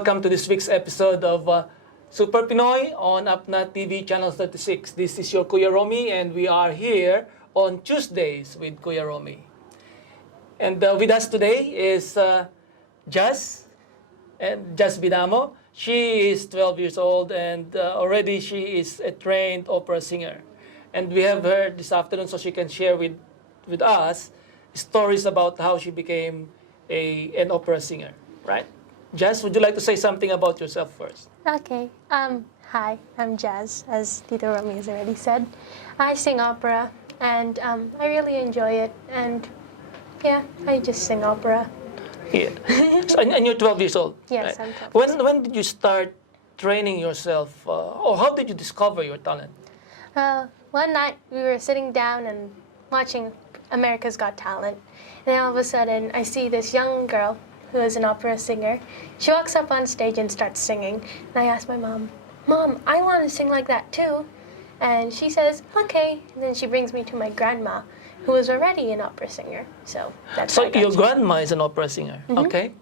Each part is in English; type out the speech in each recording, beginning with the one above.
welcome to this week's episode of Super Pinoy on Upnat TV Channel 36. This is your Kuya Romy, and we are here on Tuesdays with Kuya Romy. And with us today is Jazz Vidamo. She is 12 years old, and already she is a trained opera singer. And we have her this afternoon so she can share with us stories about how she became an opera singer, right? Jazz, would you like to say something about yourself first? Okay. Hi, I'm Jazz, as Tito Romy has already said. I sing opera, and I really enjoy it. And yeah, I just sing opera. Yeah. And you're 12 years old. Yes, right? I'm 12. When did you start training yourself, or how did you discover your talent? One night we were sitting down and watching America's Got Talent, and all of a sudden I see this young girl who is an opera singer. She walks up on stage and starts singing, and I asked my mom, "Mom, I want to sing like that too." And she says, "Okay." And then she brings me to my grandma, who was already an opera singer. So that's So how I got your to- grandma is an opera singer, okay?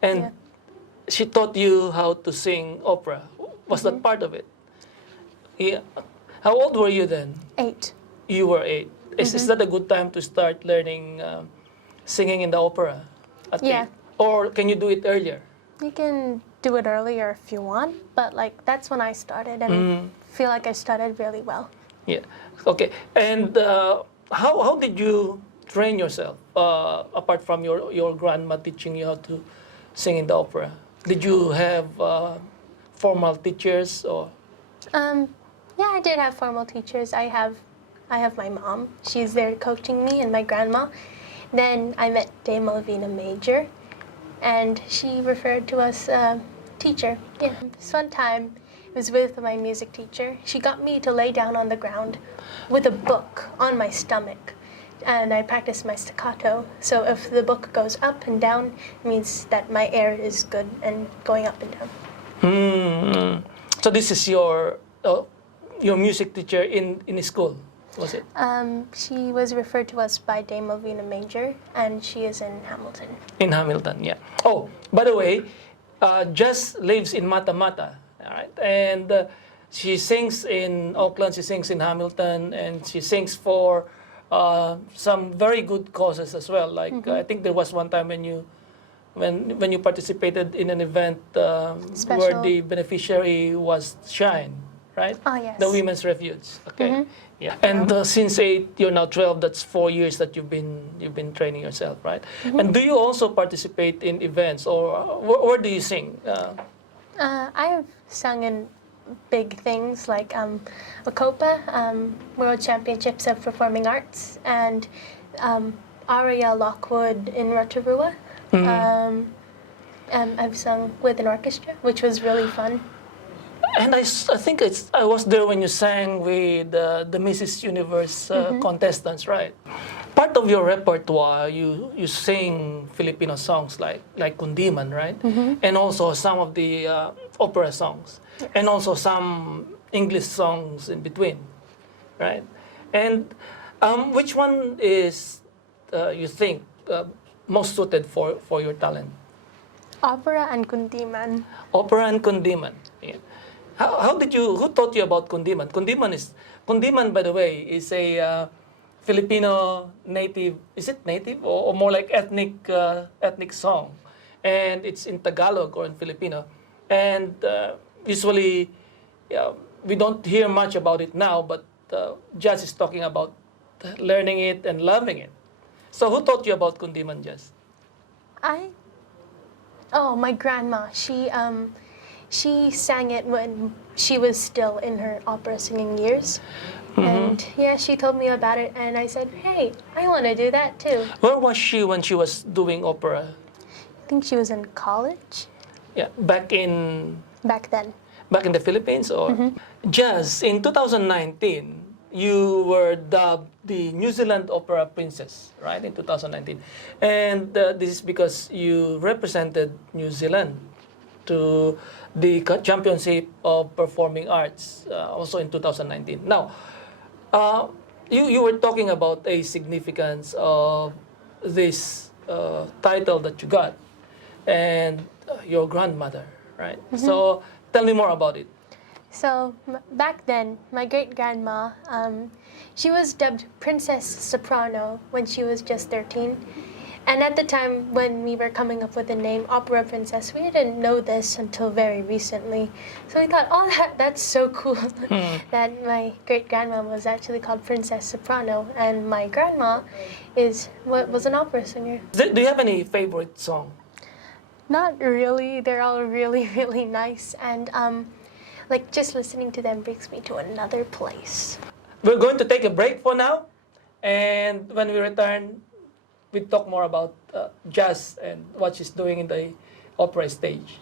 And Yeah. she taught you how to sing opera. Was that part of it? Yeah. How old were you then? 8. You were 8. Is that a good time to start learning singing in the opera? At Yeah. 8? Or can you do it earlier? You can do it earlier if you want, but like that's when I started, and feel like I started really well. Yeah. Okay. And how did you train yourself apart from your grandma teaching you how to sing in the opera? Did you have formal teachers or? Yeah, I did have formal teachers. I have my mom. She's there coaching me, and my grandma. Then I met Dame Malvina Major, and she referred to us teacher. Yeah, this one time it was with my music teacher. She got me to lay down on the ground with a book on my stomach, and I practiced my staccato. So if the book goes up and down, it means that my air is good and going up and down. So this is your music teacher in school, was it? She was referred to us by Dame Malvina Major, and she is in Hamilton. In Hamilton, yeah. Oh, by the way, Jess lives in Mata Mata, all right? And she sings in Auckland, she sings in Hamilton, and she sings for some very good causes as well. Like I think there was one time when you participated in an event where Special. the beneficiary was Shine, right? Oh, yes. The Women's Refuge. Okay. Yeah. And since 8, you're now 12. That's 4 years that you've been training yourself, right? And do you also participate in events, or where do you sing? I've sung in big things like Ocopa, World Championships of Performing Arts, and Aria Lockwood in Rotorua. I've sung with an orchestra, which was really fun. And I think I was there when you sang with the Mrs. Universe contestants, right? Part of your repertoire, you sing Filipino songs like Kundiman, right? And also some of the opera songs, and also some English songs in between, right? And which one is you think most suited for your talent? Opera and kundiman. Opera and Kundiman. Yeah. Who taught you about Kundiman? Kundiman, by the way, is a Filipino native, is it native? Or more like ethnic song. And it's in Tagalog or in Filipino. And usually, we don't hear much about it now, but Jazz is talking about learning it and loving it. So who taught you about Kundiman, Jazz? My grandma. She sang it when she was still in her opera singing years. And yeah, she told me about it, and I said, "Hey, I want to do that too." Where was she when she was doing opera? I think she was in college Yeah, back in back then. the Philippines, or Jazz, in 2019, you were dubbed the New Zealand Opera Princess, right? In 2019, and this is because you represented New Zealand to the Championship of Performing Arts, also in 2019. Now, you were talking about a significance of this title that you got, and your grandmother, right? So tell me more about it. So back then, my great-grandma, she was dubbed Princess Soprano when she was just 13. And at the time when we were coming up with the name Opera Princess, we didn't know this until very recently. So we thought, oh, that's so cool that my great-grandma was actually called Princess Soprano. And my grandma was an opera singer. Do you have any favorite song? Not really. They're all really, really nice. And like just listening to them brings me to another place. We're going to take a break for now. And when we return, we talk more about jazz and what she's doing in the opera stage.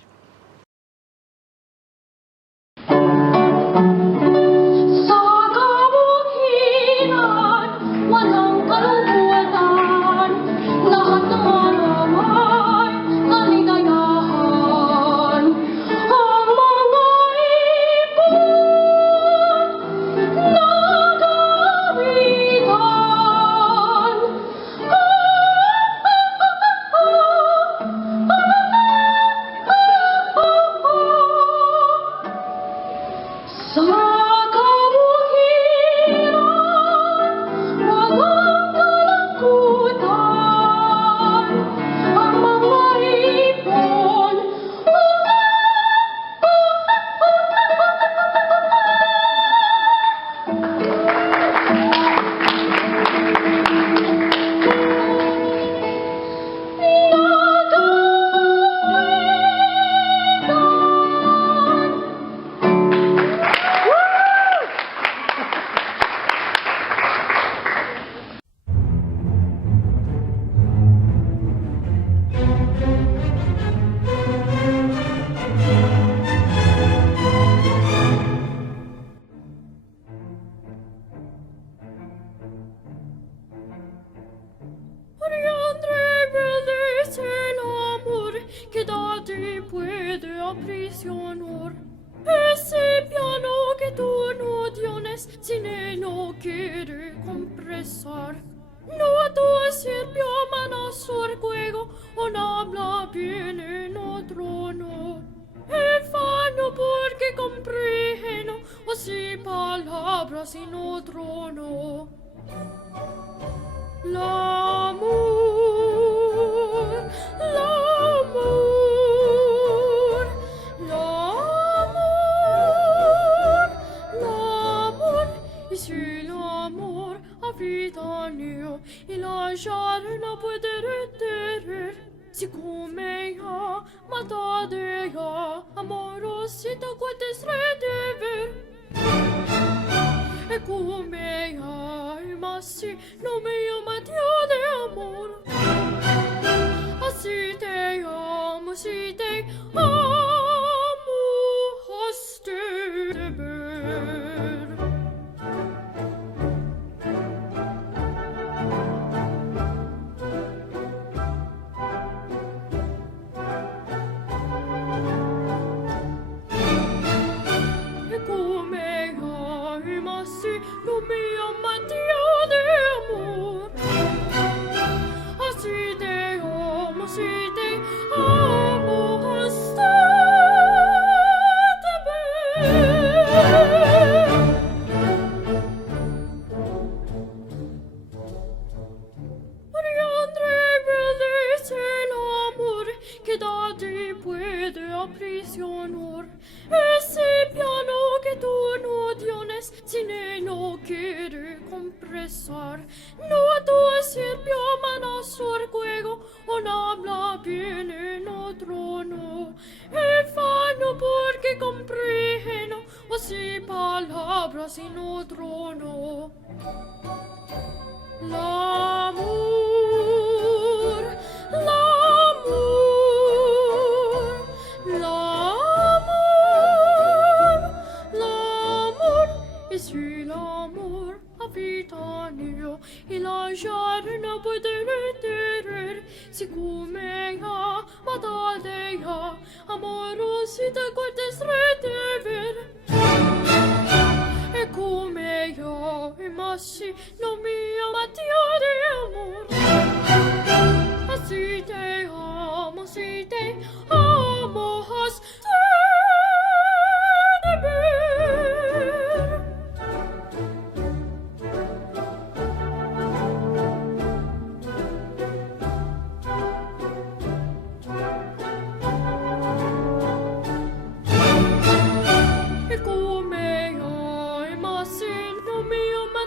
Así te amo, así te amo, hasta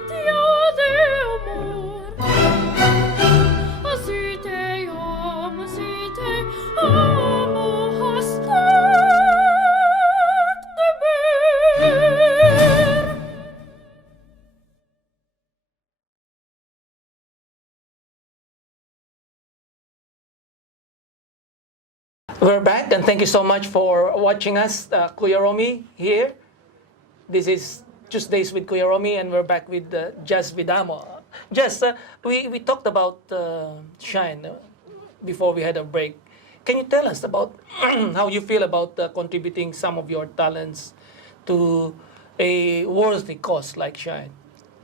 día de amor. Así te amo hasta de ver. We're back, and thank you so much for watching us. Kuya Romy here. This is Tuesdays with Kuya Romy, and we're back with Jazz Vidamo. Jazz, we talked about Shine before we had a break. Can you tell us about how you feel about contributing some of your talents to a worthy cause like Shine?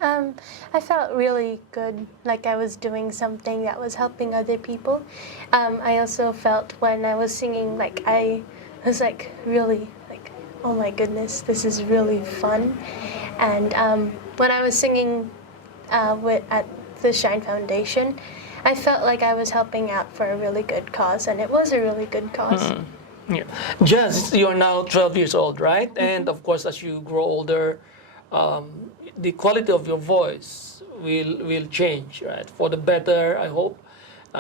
I felt really good, like I was doing something that was helping other people. I also felt when I was singing, like I was like really like, oh my goodness, this is really fun. And when I was singing at the Shine Foundation, I felt like I was helping out for a really good cause, and it was a really good cause. Yeah. Jazz, you're now 12 years old, right? And of course, as you grow older, the quality of your voice will change, right? For the better, I hope.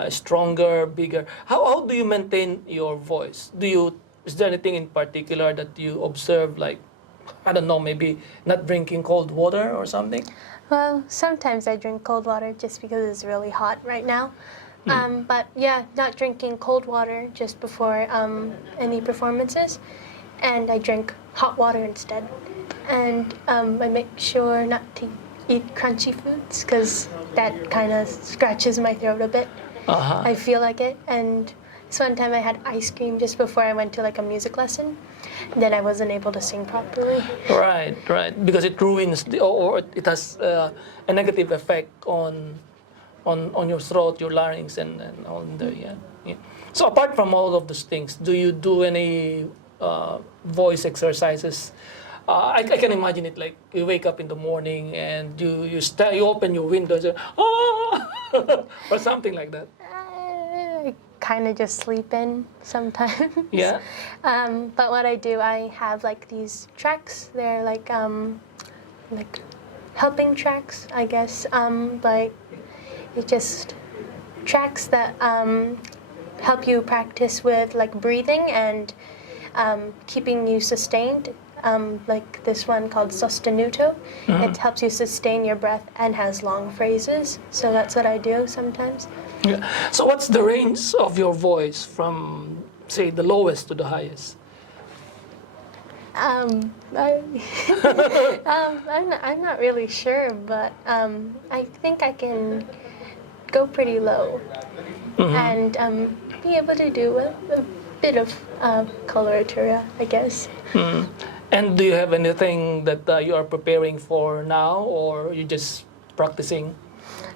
Stronger, bigger. How do you maintain your voice? Is there anything in particular that you observe, like, I don't know, maybe not drinking cold water or something? Well, sometimes I drink cold water just because it's really hot right now. But yeah, not drinking cold water just before any performances. And I drink hot water instead. And I make sure not to eat crunchy foods because that kind of scratches my throat a bit. I feel like it. And so one time I had ice cream just before I went to like a music lesson. Then I wasn't able to sing properly. Right, right. Because it ruins, or it has a negative effect on your throat, your larynx, and on the, yeah. So apart from all of those things, do you do any voice exercises? I can imagine it like you wake up in the morning and you open your windows and or something like that. I kind of just sleep in sometimes. Yeah. But what I do, I have like these tracks. They're like helping tracks, I guess. Like it just tracks that help you practice with like breathing and keeping you sustained. Like this one called sostenuto. It helps you sustain your breath and has long phrases. So that's what I do sometimes. Yeah. So what's the range of your voice from, say, the lowest to the highest? I'm not really sure, but I think I can go pretty low and be able to do a bit of coloratura, I guess. And do you have anything that you are preparing for now, or you're just practicing?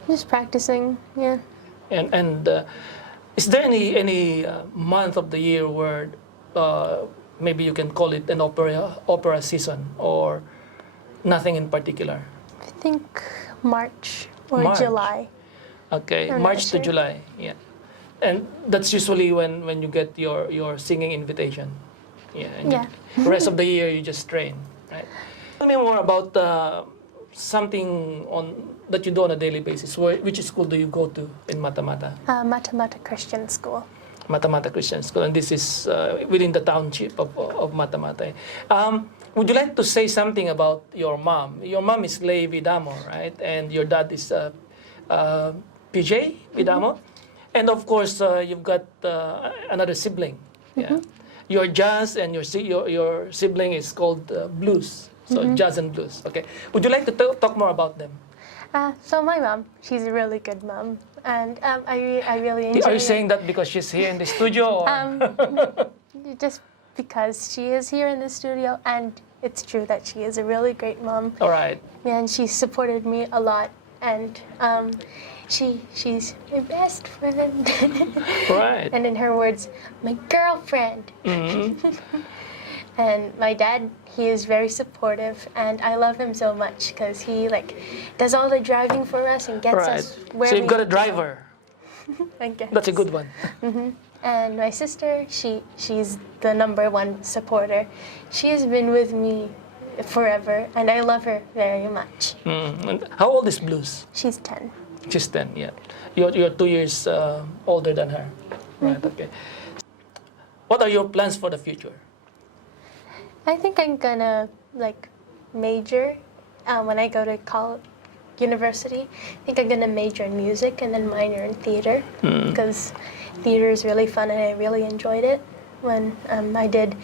Just practicing, yeah. And is there any month of the year where maybe you can call it an opera season, or nothing in particular? I think March or March. July. Okay, I'm March not to sure. July, yeah. And that's usually when you get your singing invitation. Yeah. And Yeah. The rest of the year you just train, right? Tell me more about something that you do on a daily basis. Which school do you go to in Mata-Mata? Mata-Mata Christian School. Mata-Mata Christian School, and this is within the township of Mata-Mata. Would you like to say something about your mom? Your mom is Lay Vidamo, right? And your dad is PJ Vidamo. And of course, you've got another sibling. Yeah. Your Jazz and your sibling is called Blues. So Jazz and Blues. Okay. Would you like to talk more about them? So my mom, she's a really good mom, and I really enjoy. Are you saying that because she's here in the studio? Or? Just because she is here in the studio, and it's true that she is a really great mom. All right. And she supported me a lot, and she's my best friend. Right. And in her words, my girlfriend. And my dad, he is very supportive, and I love him so much because he like does all the driving for us and gets Right. us where So you've we got a need to go. driver. I guess. That's a good one. And my sister, she's the #1 supporter. She has been with me forever, and I love her very much. And how old is Blues? She's 10. She's 10, yeah. You're 2 years older than her. Right, okay. What are your plans for the future? I think I'm gonna like major when I go to college, university. I think I'm gonna major in music and then minor in theater because theater is really fun and I really enjoyed it when I did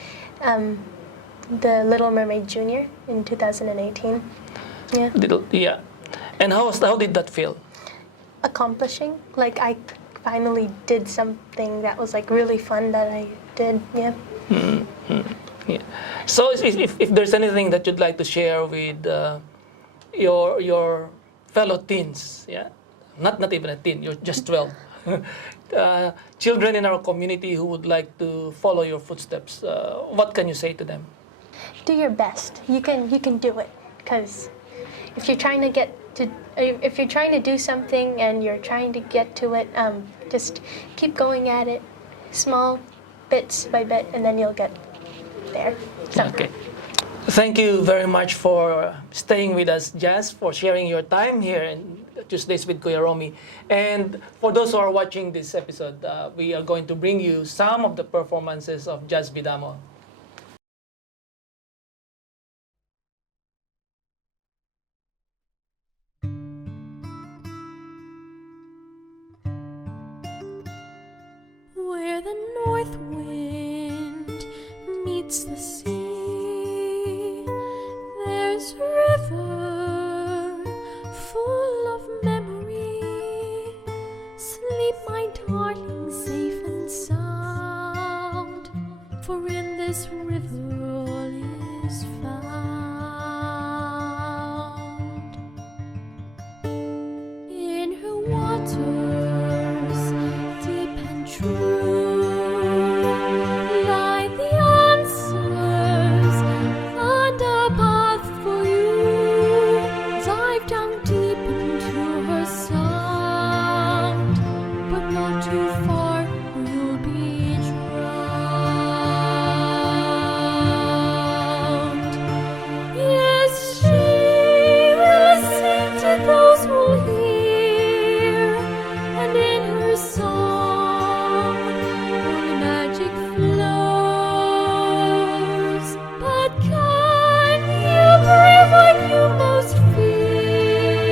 the Little Mermaid Junior in 2018. Yeah, Yeah. And how did that feel? accomplishing. Like I finally did something that was like really fun that I did. Yeah. Yeah. So if there's anything that you'd like to share with your fellow teens, yeah, not even a teen, you're just 12, children in our community who would like to follow your footsteps, what can you say to them? Do your best. You can do it. Because if you're trying to do something and you're trying to get to it, just keep going at it, small bits by bit, and then you'll get there. So. Okay. Thank you very much for staying with us, Jazz, for sharing your time here in Tuesdays with Kuya Romy. And for those who are watching this episode, we are going to bring you some of the performances of Jazz Vidamo. Where the north wind meets the sea, there's a river full of memory. Sleep, my darling, safe and sound, for in this river all is found. In her waters deep and true lie the answers and a path for you. Dive down deep into her sound, but not too far or you'll be drowned. Yes, she will sing to those who'll hear, and in her song all the magic flows. But can you brave what you most fear?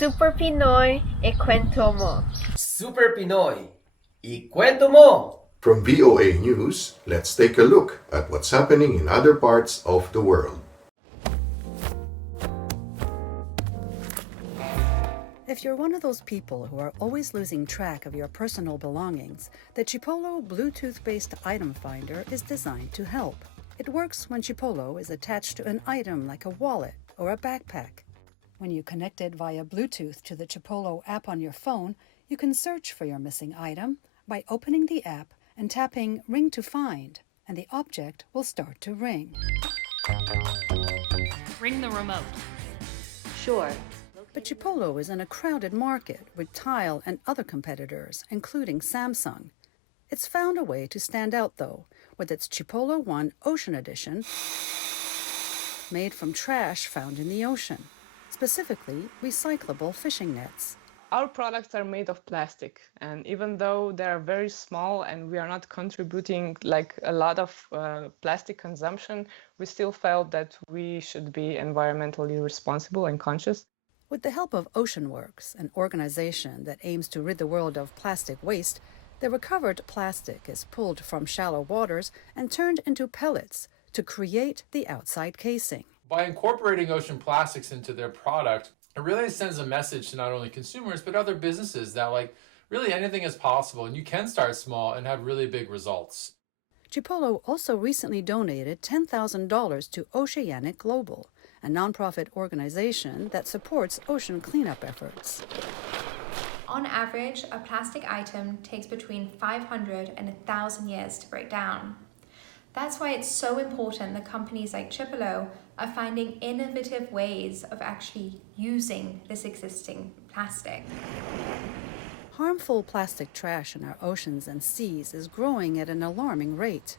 Super Pinoy, ikwento mo. Super Pinoy, ikwento mo! From VOA News, let's take a look at what's happening in other parts of the world. If you're one of those people who are always losing track of your personal belongings, the Chipolo Bluetooth-based item finder is designed to help. It works when Chipolo is attached to an item like a wallet or a backpack. When you connect it via Bluetooth to the Chipolo app on your phone, you can search for your missing item by opening the app and tapping Ring to Find, and the object will start to ring. Ring the remote. Sure. But Chipolo is in a crowded market with Tile and other competitors, including Samsung. It's found a way to stand out, though, with its Chipolo One Ocean Edition, made from trash found in the ocean, specifically recyclable fishing nets. Our products are made of plastic, and even though they are very small and we are not contributing like a lot of plastic consumption, we still felt that we should be environmentally responsible and conscious. With the help of OceanWorks, an organization that aims to rid the world of plastic waste, the recovered plastic is pulled from shallow waters and turned into pellets to create the outside casing. By incorporating ocean plastics into their product, it really sends a message to not only consumers, but other businesses that really anything is possible and you can start small and have really big results. Chipolo also recently donated $10,000 to Oceanic Global, a nonprofit organization that supports ocean cleanup efforts. On average, a plastic item takes between 500 and 1,000 years to break down. That's why it's so important that companies like Chipolo are finding innovative ways of actually using this existing plastic. Harmful plastic trash in our oceans and seas is growing at an alarming rate.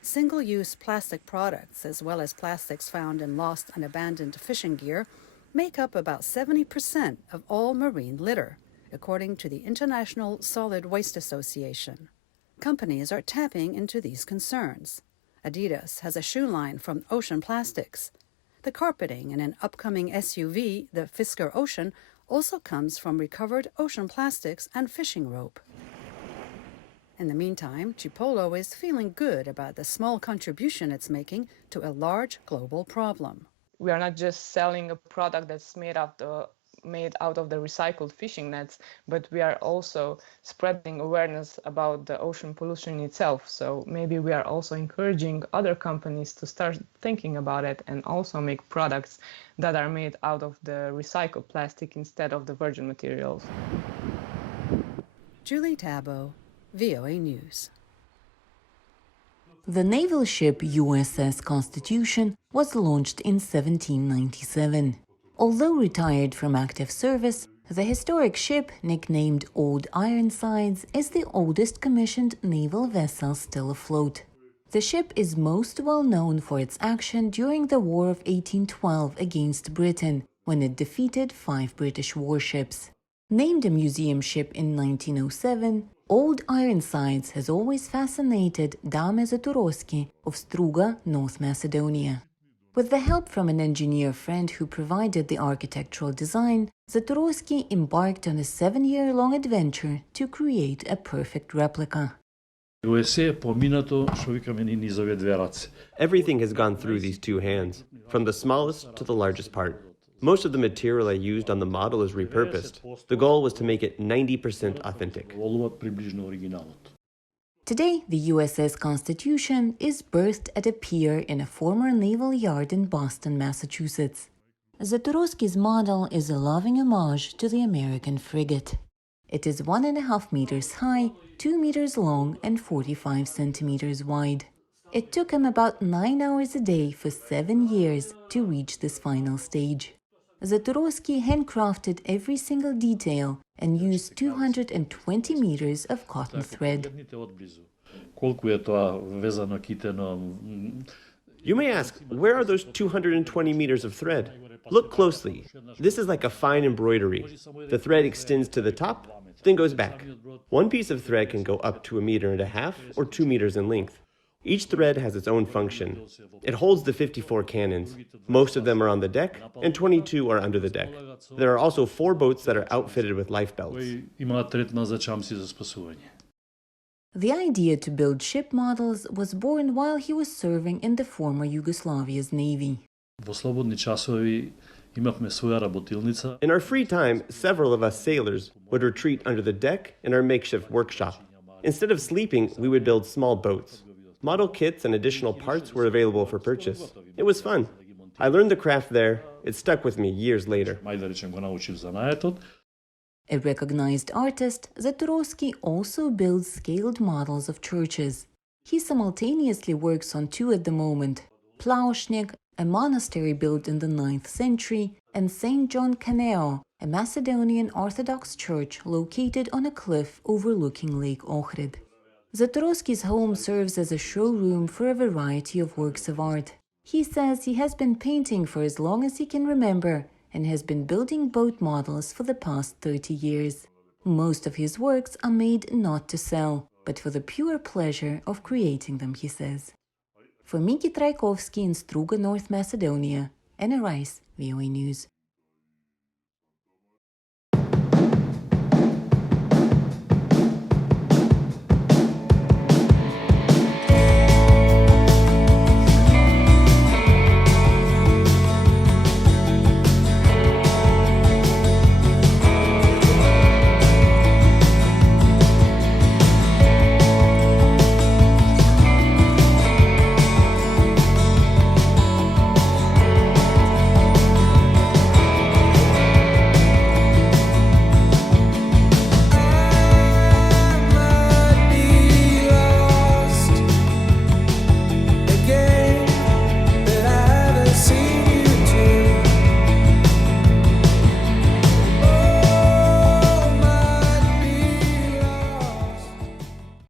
Single-use plastic products, as well as plastics found in lost and abandoned fishing gear, make up about 70% of all marine litter, according to the International Solid Waste Association. Companies are tapping into these concerns. Adidas has a shoe line from ocean plastics. The carpeting in an upcoming SUV, the Fisker Ocean, also comes from recovered ocean plastics and fishing rope. In the meantime, Chipolo is feeling good about the small contribution it's making to a large global problem. We are not just selling a product that's made out of the recycled fishing nets, but we are also spreading awareness about the ocean pollution itself. So maybe we are also encouraging other companies to start thinking about it and also make products that are made out of the recycled plastic instead of the virgin materials. Julie Tabo, VOA News. The naval ship USS Constitution was launched in 1797. Although retired from active service, the historic ship, nicknamed Old Ironsides, is the oldest commissioned naval vessel still afloat. The ship is most well known for its action during the War of 1812 against Britain, when it defeated 5 British warships. Named a museum ship in 1907, Old Ironsides has always fascinated Dame Zaturoski of Struga, North Macedonia. With the help from an engineer friend who provided the architectural design, Zaturoski embarked on a 7-year-long adventure to create a perfect replica. Everything has gone through these 2 hands, from the smallest to the largest part. Most of the material I used on the model is repurposed. The goal was to make it 90% authentic. Today, the USS Constitution is berthed at a pier in a former naval yard in Boston, Massachusetts. Zaturoski's model is a loving homage to the American frigate. It is 1.5 meters high, 2 meters long, and 45 centimeters wide. It took him about 9 hours a day for 7 years to reach this final stage. Zaturoski handcrafted every single detail and used 220 meters of cotton thread. You may ask, where are those 220 meters of thread? Look closely. This is like a fine embroidery. The thread extends to the top, then goes back. One piece of thread can go up to 1.5 meters or 2 meters in length. Each thread has its own function. It holds the 54 cannons. Most of them are on the deck, and 22 are under the deck. There are also 4 boats that are outfitted with life belts. The idea to build ship models was born while he was serving in the former Yugoslavia's navy. In our free time, several of us sailors would retreat under the deck in our makeshift workshop. Instead of sleeping, we would build small boats. Model kits and additional parts were available for purchase. It was fun. I learned the craft there. It stuck with me years later. A recognized artist, Zaturovsky also builds scaled models of churches. He simultaneously works on 2 at the moment: Plaušnik, a monastery built in the 9th century, and St. John Kaneo, a Macedonian Orthodox church located on a cliff overlooking Lake Ohrid. Zaturovsky's home serves as a showroom for a variety of works of art. He says he has been painting for as long as he can remember and has been building boat models for the past 30 years. Most of his works are made not to sell, but for the pure pleasure of creating them, he says. For Miki Trajkovsky in Struga, North Macedonia, Anna Rice, VOA News.